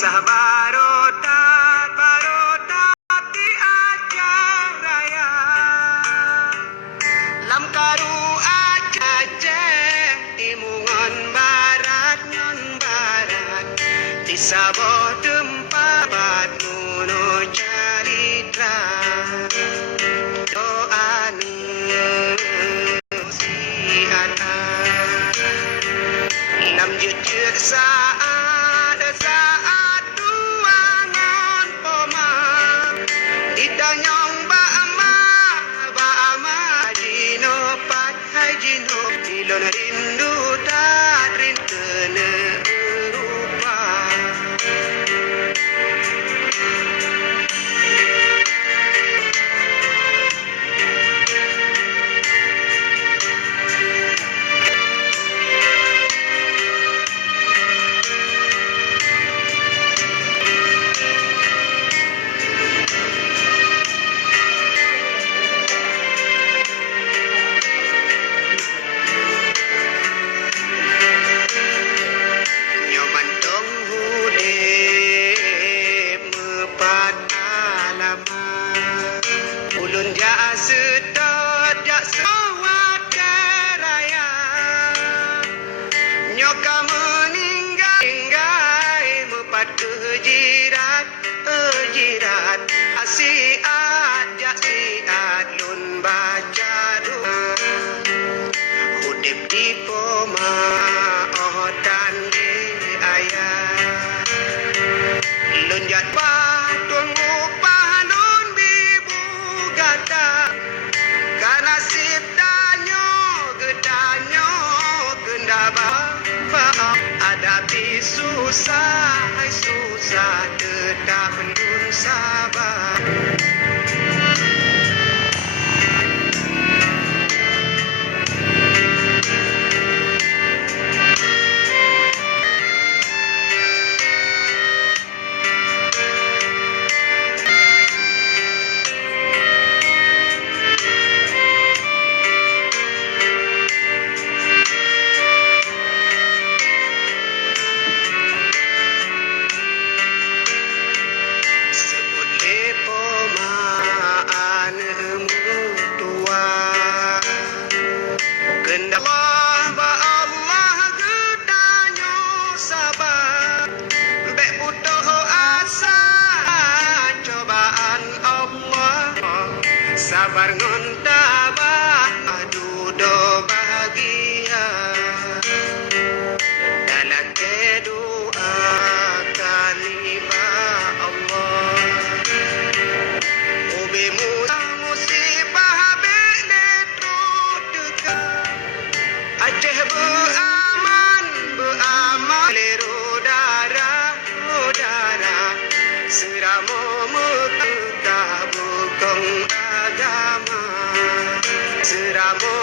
Kisah barodat, barodat di Aceh Raya. Lam karu Aceh, timungan barat non barat. Di Sabah tempat nuno caritra. Doane si anak. Lam jujur saat tuangan poma. Ditanyong ba ama jino pat hai jino dilon rindu dat rintene rupa. Ulun ja sedot ja sawat keraya. Nyoka meninggal mepat kejirat asiat ja siat lun baca doa. Hudip di poma dan di ayah. Lun jat patung upah nun bibu gada. Kanasib danyo gendaba. Hadapi susah tetap lun sabar. Sabar ngon tabah adu do bahagia. Dalam kedua kalimah Allah. Ubi musibah beletru dekat. Aceh beraman leru darah seramo mekah bukong agama seramo